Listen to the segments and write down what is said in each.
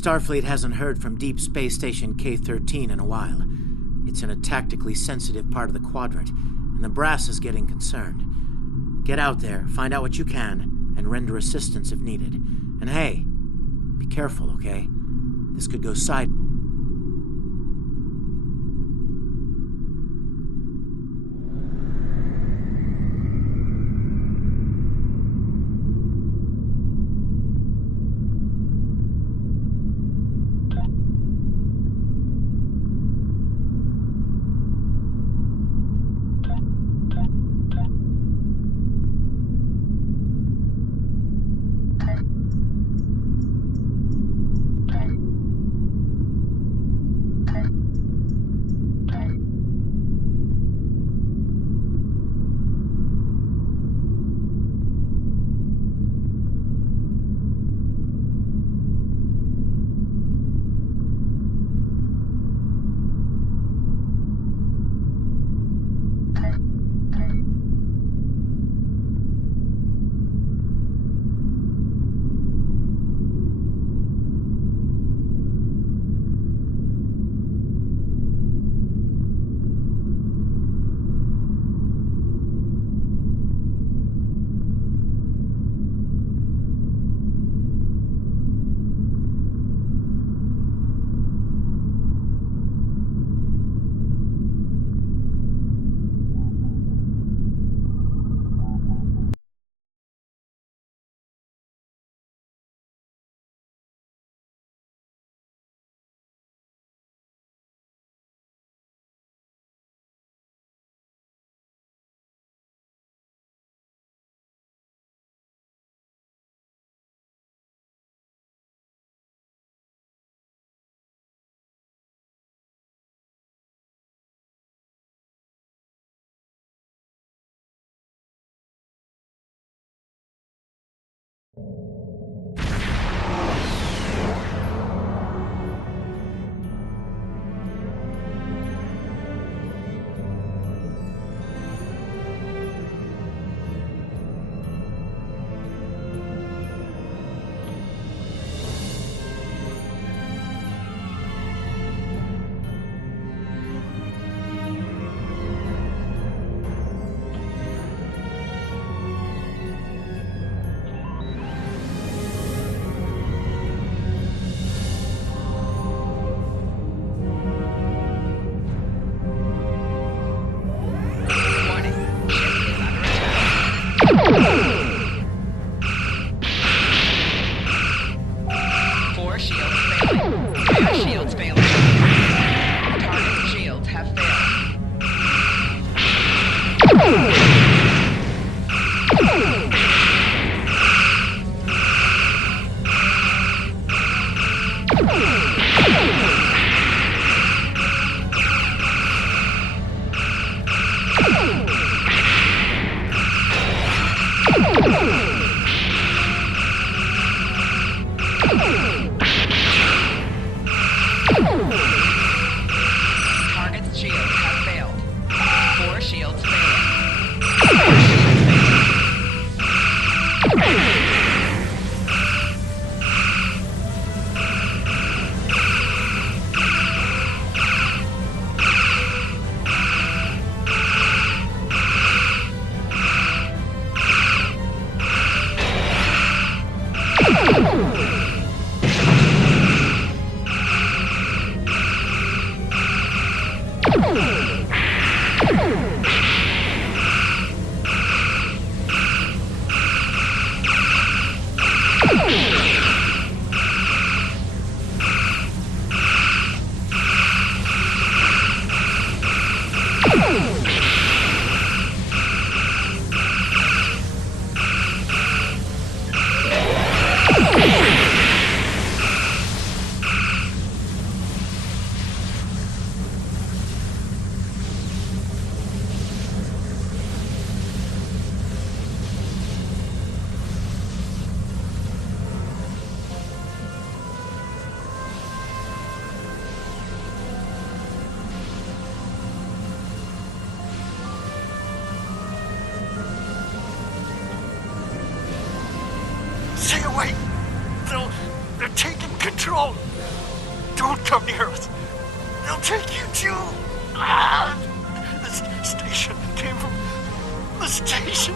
Starfleet hasn't heard from Deep Space Station K-13 in a while. It's in a tactically sensitive part of the quadrant, and the brass is getting concerned. Get out there, find out what you can, and render assistance if needed. And hey, be careful, okay? This could go sideways. fearless. They'll take you to... This station came from the station.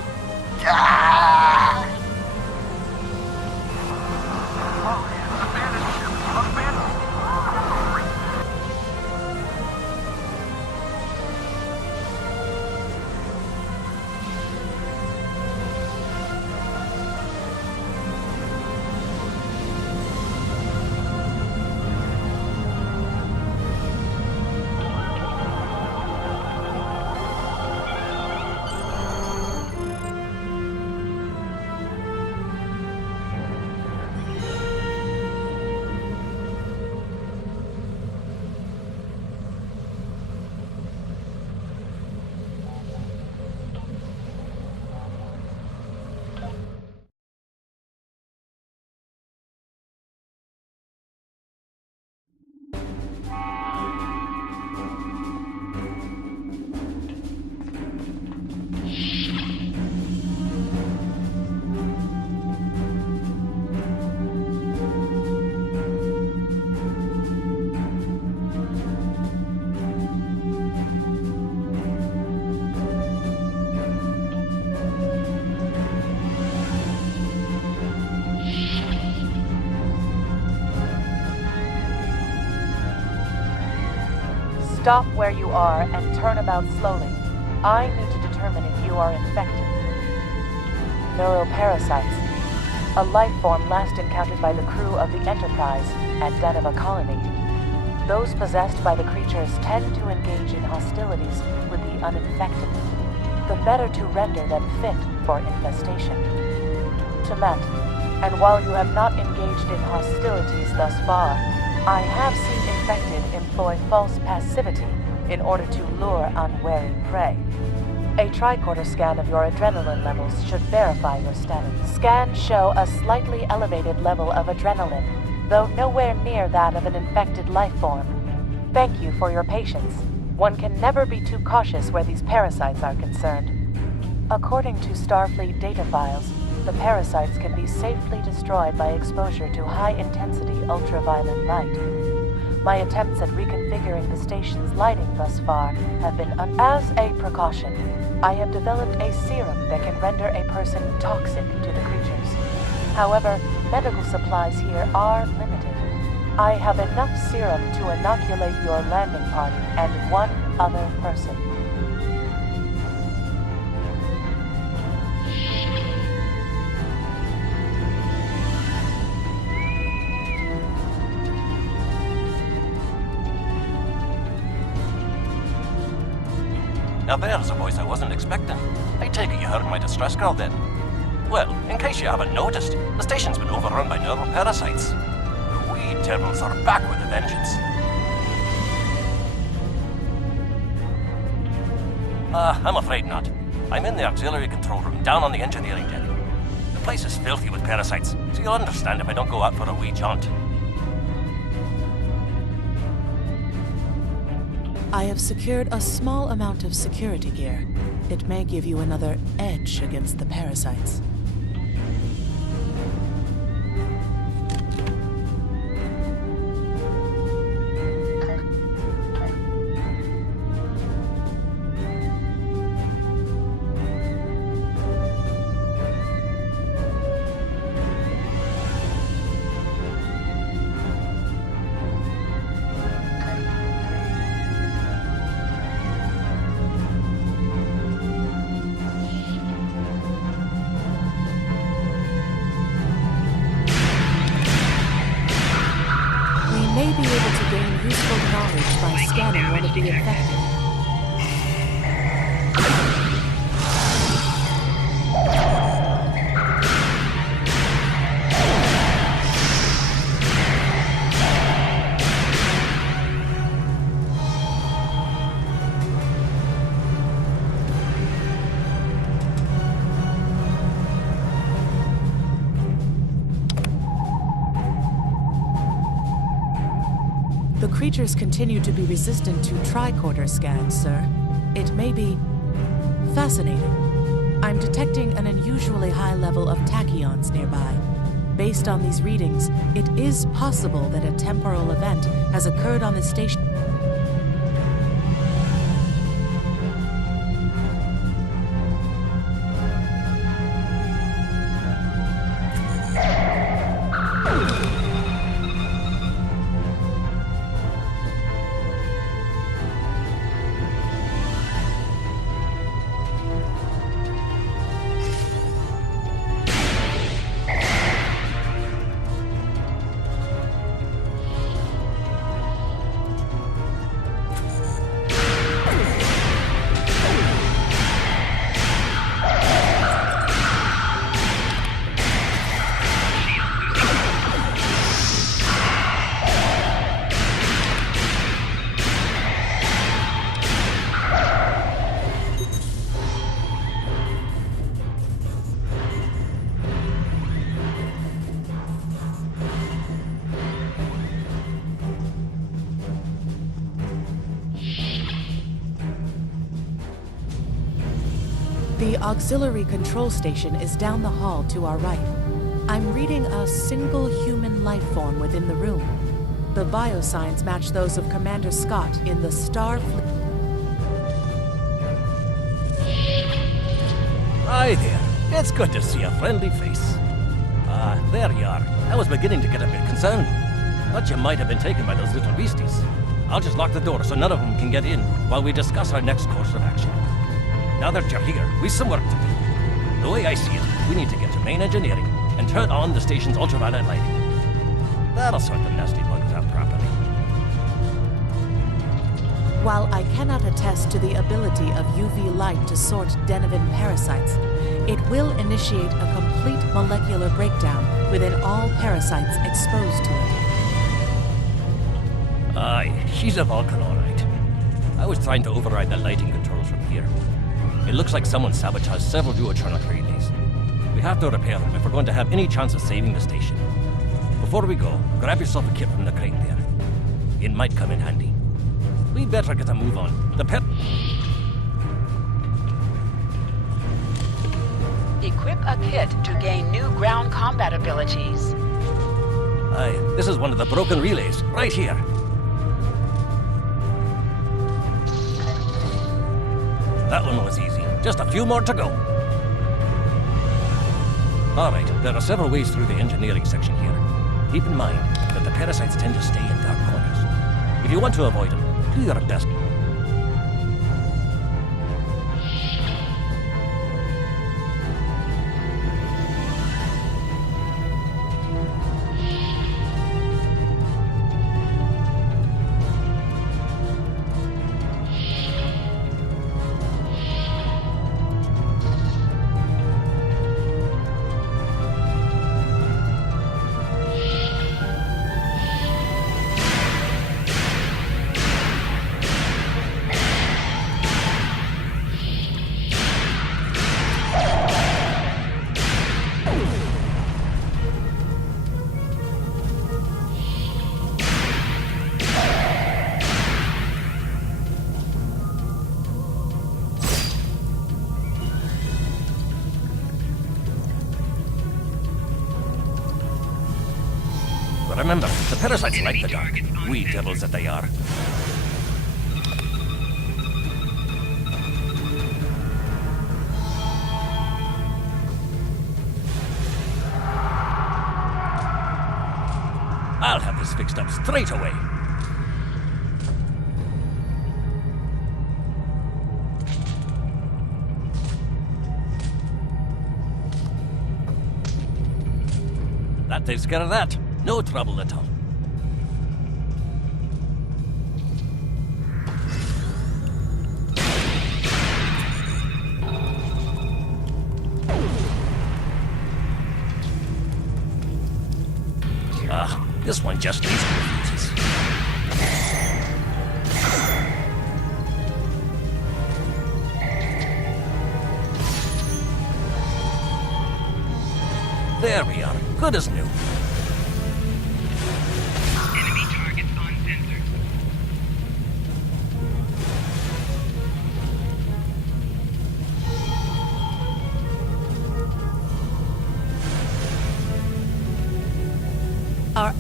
Stop where you are and turn about slowly. I need to determine if you are infected. Neuroparasites. A life form last encountered by the crew of the Enterprise at Deneva Colony. Those possessed by the creatures tend to engage in hostilities with the uninfected, the better to render them fit for infestation. Temet, and while you have not engaged in hostilities thus far, I have seen infected employ false passivity in order to lure unwary prey. A tricorder scan of your adrenaline levels should verify your status. Scans show a slightly elevated level of adrenaline, though nowhere near that of an infected life form. Thank you for your patience. One can never be too cautious where these parasites are concerned. According to Starfleet data files, the parasites can be safely destroyed by exposure to high-intensity ultraviolet light. My attempts at reconfiguring the station's lighting thus far have been As a precaution, I have developed a serum that can render a person toxic to the creatures. However, medical supplies here are limited. I have enough serum to inoculate your landing party and one other person. Now there's a voice I wasn't expecting. I take it you heard my distress call then. Well, in case you haven't noticed, the station's been overrun by neuroparasites. The wee devils are back with a vengeance. I'm afraid not. I'm in the auxiliary control room, down on the engineering deck. The place is filthy with parasites, so you'll understand if I don't go out for a wee jaunt. I have secured a small amount of security gear. It may give you another edge against the parasites. May be able to gain useful knowledge by scanning one of the infected. The creatures continue to be resistant to tricorder scans, sir. It may be fascinating. I'm detecting an unusually high level of tachyons nearby. Based on these readings, it is possible that a temporal event has occurred on the station. The auxiliary control station is down the hall to our right. I'm reading a single human life form within the room. The biosigns match those of Commander Scott in the Star Fleet. Hi there. It's good to see a friendly face. There you are. I was beginning to get a bit concerned. Thought you might have been taken by those little beasties. I'll just lock the door so none of them can get in while we discuss our next course of action. Now that you're here, we've some work to do. The way I see it, we need to get to main engineering and turn on the station's ultraviolet lighting. That'll sort the nasty bugs out properly. While I cannot attest to the ability of UV light to sort Denivan parasites, it will initiate a complete molecular breakdown within all parasites exposed to it. Aye, she's a Vulcan, all right. I was trying to override the lighting controls from here. It looks like someone sabotaged several duotronic relays. We have to repair them if we're going to have any chance of saving the station. Before we go, grab yourself a kit from the crate there. It might come in handy. We better get a move on. Equip a kit to gain new ground combat abilities. Aye, this is one of the broken relays, right here. That one was easy. Just a few more to go. All right, there are several ways through the engineering section here. Keep in mind that the parasites tend to stay in dark corners. If you want to avoid them, do your best. Remember, the parasites like the dark. Wee devils that they are. I'll have this fixed up straight away. That takes care of that. No trouble at all. This one just needs fuses. There we are. Good as new. Enemy targets on sensor.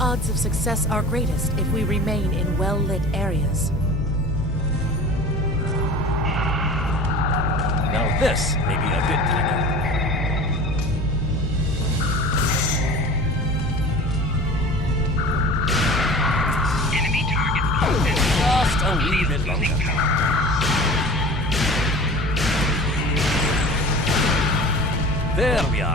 our odds of success are greatest if we remain in well-lit areas. Now this may be a bit tricky. Enemy targets on center. Just a wee bit longer. There we are.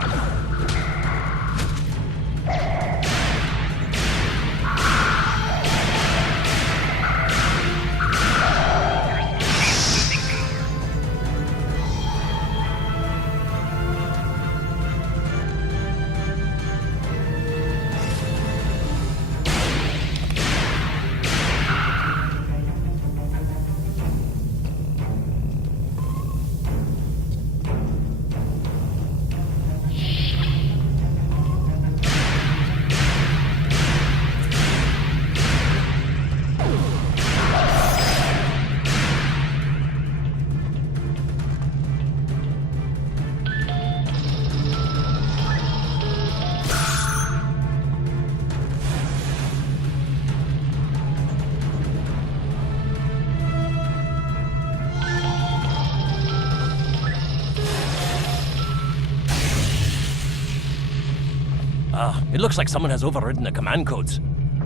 It looks like someone has overridden the command codes.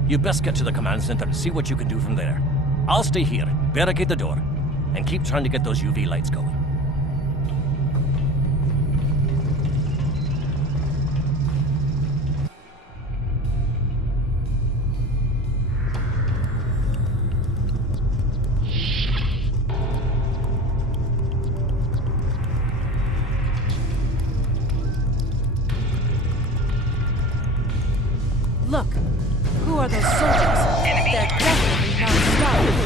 You best get to the command center and see what you can do from there. I'll stay here, barricade the door, and keep trying to get those UV lights going. Look, who are those soldiers? They're definitely not stopped.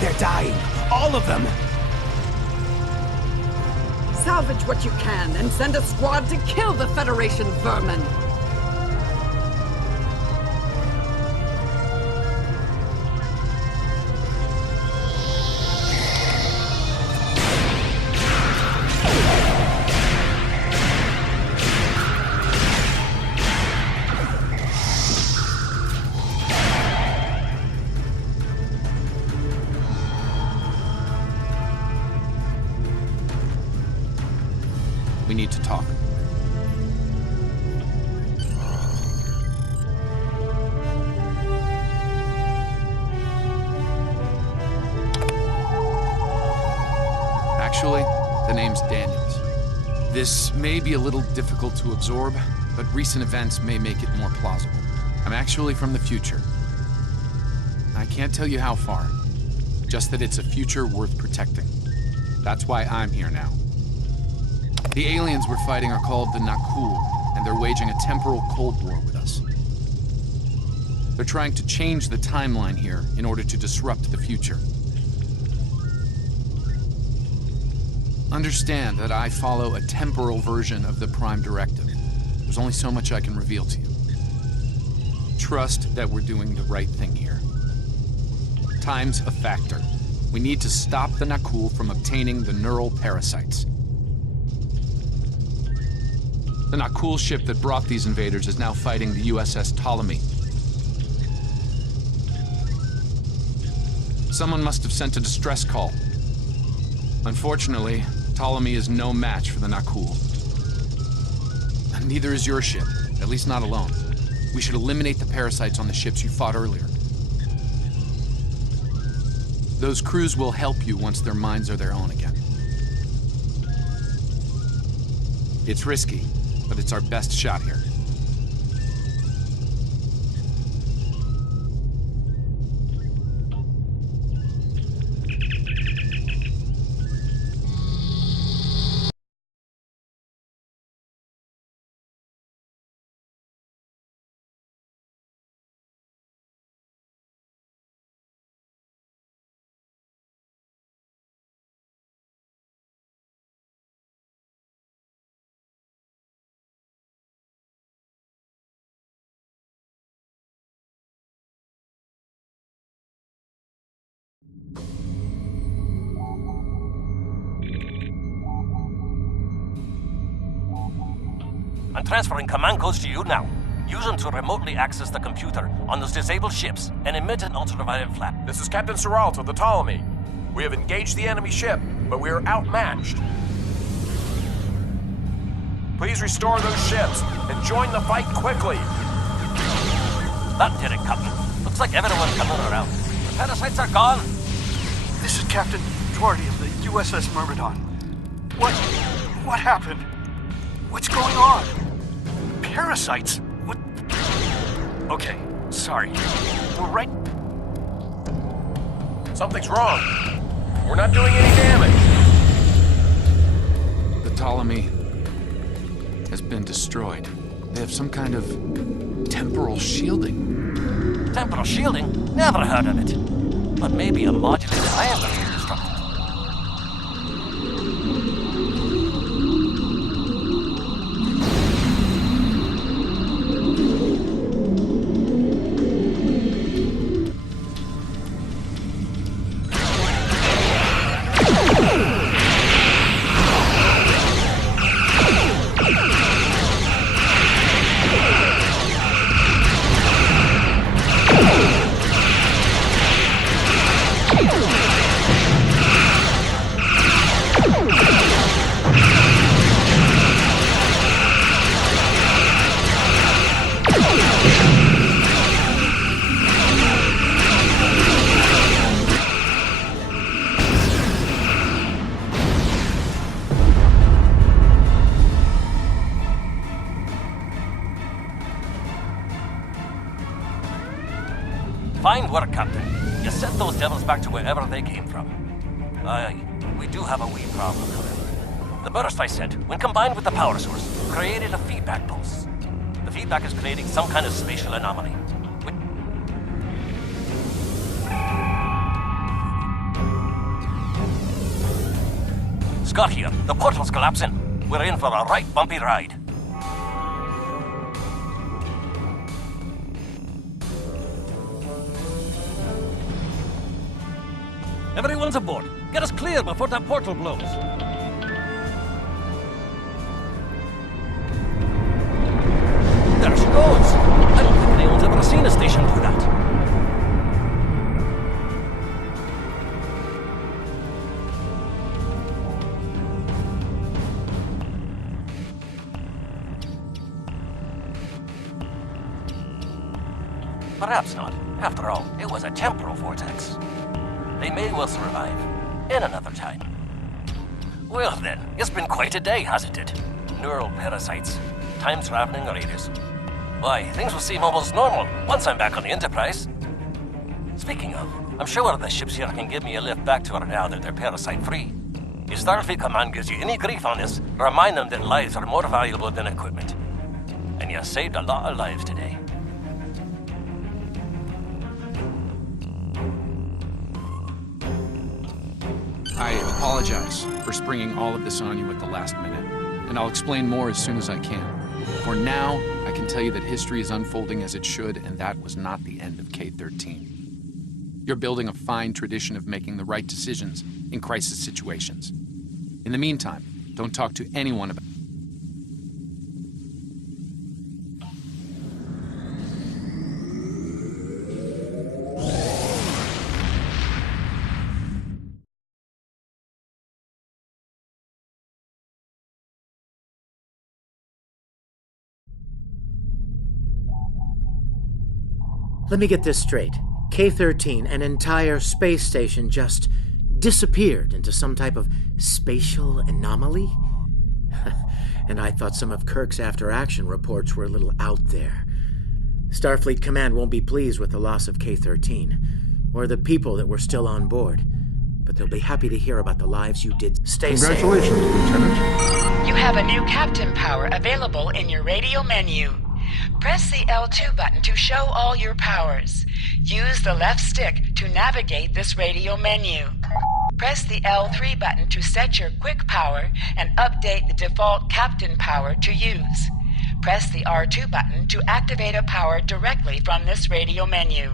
They're dying. All of them! Salvage what you can and send a squad to kill the Federation vermin! We need to talk. Actually, the name's Daniels. This may be a little difficult to absorb, but recent events may make it more plausible. I'm actually from the future. I can't tell you how far, just that it's a future worth protecting. That's why I'm here now. The aliens we're fighting are called the Nakul, and they're waging a temporal Cold War with us. They're trying to change the timeline here in order to disrupt the future. Understand that I follow a temporal version of the Prime Directive. There's only so much I can reveal to you. Trust that we're doing the right thing here. Time's a factor. We need to stop the Nakul from obtaining the neural parasites. The Nakul ship that brought these invaders is now fighting the USS Ptolemy. Someone must have sent a distress call. Unfortunately, Ptolemy is no match for the Nakul. Neither is your ship, at least not alone. We should eliminate the parasites on the ships you fought earlier. Those crews will help you once their minds are their own again. It's risky, but it's our best shot here. I'm transferring command codes to you now. Use them to remotely access the computer on those disabled ships and emit an ultraviolet flap. This is Captain Seralto, the Ptolemy. We have engaged the enemy ship, but we are outmatched. Please restore those ships and join the fight quickly. That did it, Captain. Looks like everyone's coming around. The parasites are gone. This is Captain Duarte of the USS Myrmidon. What happened? What's going on? Parasites? What? Okay, sorry. We're right... Something's wrong. We're not doing any damage. The Ptolemy has been destroyed. They have some kind of temporal shielding. Temporal shielding? Never heard of it. But maybe a modulated ion will be destructed. Fine work, Captain. You sent those devils back to wherever they came from. Aye, we do have a wee problem, however. The burst I sent, when combined with the power source, created a feedback pulse. The feedback is creating some kind of spatial anomaly. Scott here. The portal's collapsing. We're in for a right bumpy ride. Everyone's aboard. Get us clear before that portal blows. There she goes. I don't think anyone's ever seen a station do that. Perhaps not. After all, it was a temporal vortex. They may well survive. In another time. Well then, it's been quite a day, hasn't it? Neural parasites, time-traveling raiders. Why, things will seem almost normal once I'm back on the Enterprise. Speaking of, I'm sure the ships here can give me a lift back to her now that they're parasite-free. If Starfleet Command gives you any grief on this, remind them that lives are more valuable than equipment. And you saved a lot of lives today. I apologize for springing all of this on you at the last minute, and I'll explain more as soon as I can. For now, I can tell you that history is unfolding as it should, and that was not the end of K-13. You're building a fine tradition of making the right decisions in crisis situations. In the meantime, don't talk to anyone about... Let me get this straight. K-13, an entire space station, just disappeared into some type of spatial anomaly? And I thought some of Kirk's after-action reports were a little out there. Starfleet Command won't be pleased with the loss of K-13, or the people that were still on board. But they'll be happy to hear about the lives you did. Stay safe. Congratulations, Lieutenant. You have a new captain power available in your radio menu. Press the L2 button to show all your powers. Use the left stick to navigate this radio menu. Press the L3 button to set your quick power and update the default captain power to use. Press the R2 button to activate a power directly from this radio menu.